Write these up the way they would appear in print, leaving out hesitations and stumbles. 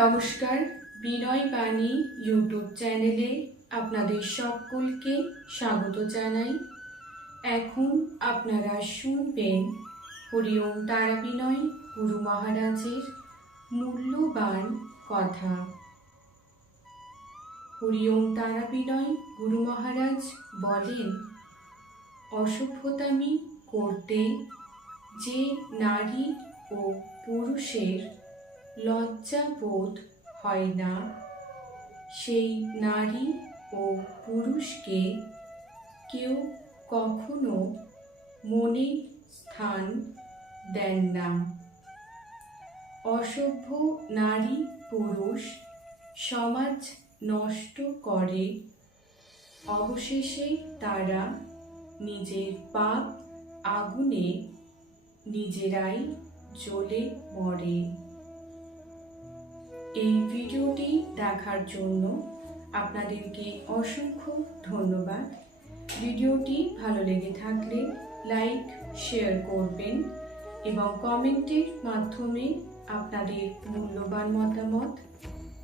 নমস্কার, বিনয় বাণী ইউটিউব চ্যানেলে আপনাদের সকলকে স্বাগত জানাই। এখন আপনারা শুনবেন হরি ওম তারা বিনয় গুরু মহারাজের মূল্যবান কথা। হরি ওম তারা বিনয় গুরু মহারাজ বলেন, অসভ্যতামি করতে যে নারী ও পুরুষের লজ্জা বোধ হয় না, সেই নারী ও পুরুষকে কেউ কখনো মনে স্থান দেন না। অসভ্য নারী পুরুষ সমাজ নষ্ট করে, অবশেষে তারা নিজের পাপ আগুনে নিজেরাই জ্বলে মরে। এই ভিডিওটি দেখার জন্য আপনাদেরকে অসংখ্য ধন্যবাদ। ভিডিওটি ভালো লেগে থাকলে লাইক শেয়ার করবেন এবং কমেন্টের মাধ্যমে আপনাদের মূল্যবান মতামত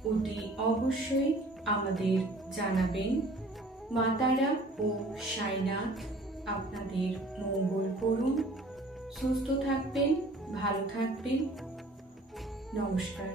অতি অবশ্যই আমাদের জানাবেন। মা তারা ও সাইনাথ আপনাদের মঙ্গল করুন। সুস্থ থাকবেন, ভালো থাকবেন। নমস্কার।